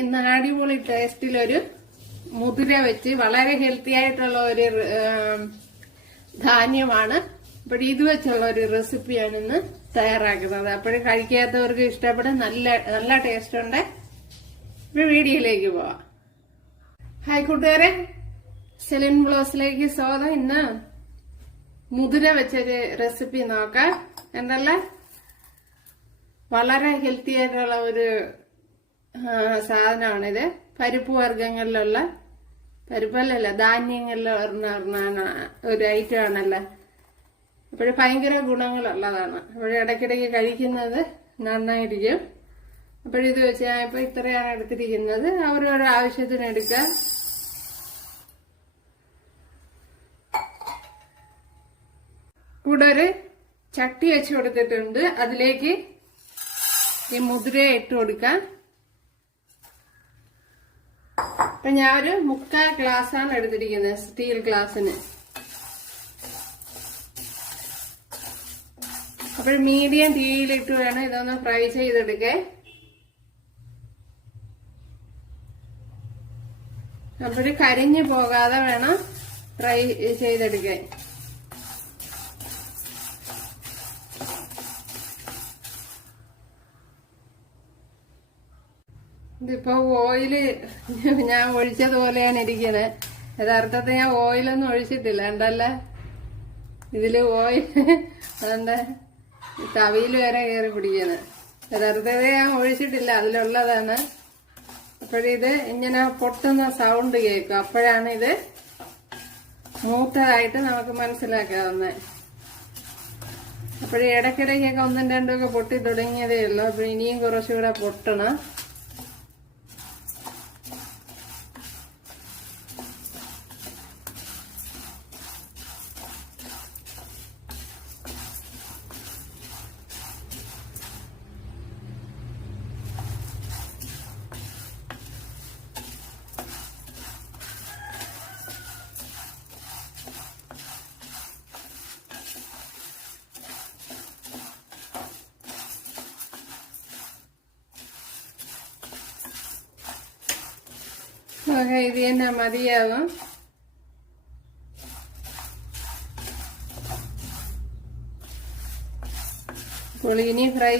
ഇന്ന് അടിപൊളി ടേസ്റ്റിലൊരു മുതിര വെച്ച് വളരെ ഹെൽത്തി ആയിട്ടുള്ള ഒരു ധാന്യമാണ്. അപ്പോൾ ഇത് വെച്ചുള്ള ഒരു റെസിപ്പിയാണ് ഇന്ന് തയ്യാറാക്കുന്നത്. അപ്പോഴും കഴിക്കാത്തവർക്ക് ഇഷ്ടപ്പെടും. നല്ല ടേസ്റ്റ് ഉണ്ട്. ഇപ്പൊ വീഡിയോയിലേക്ക് പോവാം. ഹായ് കൂട്ടുകാരെ, സെലിൻ ബ്ലോസിലേക്ക് സ്വാഗതം. ഇന്ന് മുതിര വെച്ചൊരു റെസിപ്പി നോക്കാം. എന്തല്ല വളരെ ഹെൽത്തി ആയിട്ടുള്ള ഒരു സാധനമാണിത്. പരിപ്പ് വർഗങ്ങളിലുള്ള പരിപ്പല്ലല്ല, ധാന്യങ്ങളിൽ ഒരു ഐറ്റം ആണല്ലോ. അപ്പോഴും ഭയങ്കര ഗുണങ്ങളുള്ളതാണ്. അപ്പോഴും ഇടയ്ക്കിടയ്ക്ക് കഴിക്കുന്നത് നന്നായിരിക്കും. അപ്പോഴിത് വെച്ച് ഞാൻ ഇപ്പൊ ഇത്രയാണ് എടുത്തിരിക്കുന്നത്. അവരവരുടെ ആവശ്യത്തിന് എടുക്കാം. കൂടെ ഒരു ചട്ടി വെച്ച് കൊടുത്തിട്ടുണ്ട്. അതിലേക്ക് ഈ മുതിരയെ ഇട്ട് കൊടുക്കാം. അപ്പൊ ഞാൻ ഒരു 3/4 ഗ്ലാസ്സാണ് എടുത്തിരിക്കുന്നത്, സ്റ്റീൽ ഗ്ലാസ്സിന്. അപ്പോൾ മീഡിയം തീയിലിട്ട് വേണം ഇതൊന്ന് ഫ്രൈ ചെയ്തെടുക്കാൻ. അപ്പോൾ കരിഞ്ഞു പോകാതെ വേണം ഫ്രൈ ചെയ്തെടുക്കാൻ. ഇതിപ്പോ ഓയില് ഞാൻ ഒഴിച്ചതുപോലെയാണ് ഇരിക്കുന്നത്. യഥാർത്ഥത്തിൽ ഞാൻ ഓയിലൊന്നും ഒഴിച്ചിട്ടില്ല. ഉണ്ടല്ലേ ഇതില് ഓയിൽ അതെന്താ തവിയിൽ വരെ കയറി പിടിക്കുന്നത്. യഥാർത്ഥത്തിൽ ഞാൻ ഒഴിച്ചിട്ടില്ല, അതിലുള്ളതാണ്. അപ്പോഴിത് ഇങ്ങനെ പൊട്ടുന്ന സൗണ്ട് കേൾക്കും. അപ്പോഴാണ് ഇത് മൂത്തതായിട്ട് നമുക്ക് മനസ്സിലാക്കാവുന്നത്. അപ്പോഴേ ഇടയ്ക്കിടയ്ക്കൊക്കെ 1ഉം 2ഉം ഒക്കെ പൊട്ടി തുടങ്ങിയതേ ഉള്ളൂ. അപ്പൊ ഇനിയും കുറച്ചുകൂടെ പൊട്ടണം. ഇത് തന്നെ മതിയാവും. അപ്പോൾ ഇനി ഫ്രൈ